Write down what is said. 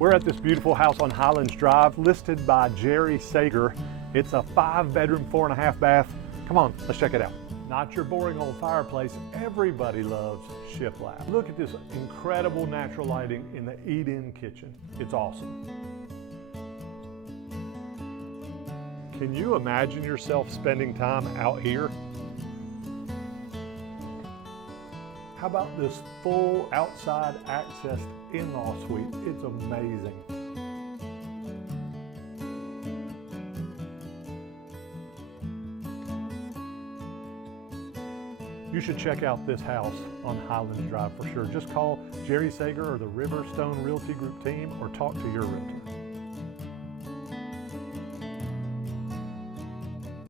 We're at this beautiful house on Highlands Drive, listed by Jerry Sager. It's a 5-bedroom, 4.5 bath. Come on, let's check it out. Not your boring old fireplace. Everybody loves shiplap. Look at this incredible natural lighting in the eat-in kitchen. It's awesome. Can you imagine yourself spending time out here? How about this full outside accessed in-law suite? It's amazing. You should check out this house on Highlands Drive for sure. Just call Jerry Sager or the Riverstone Realty Group team or talk to your realtor.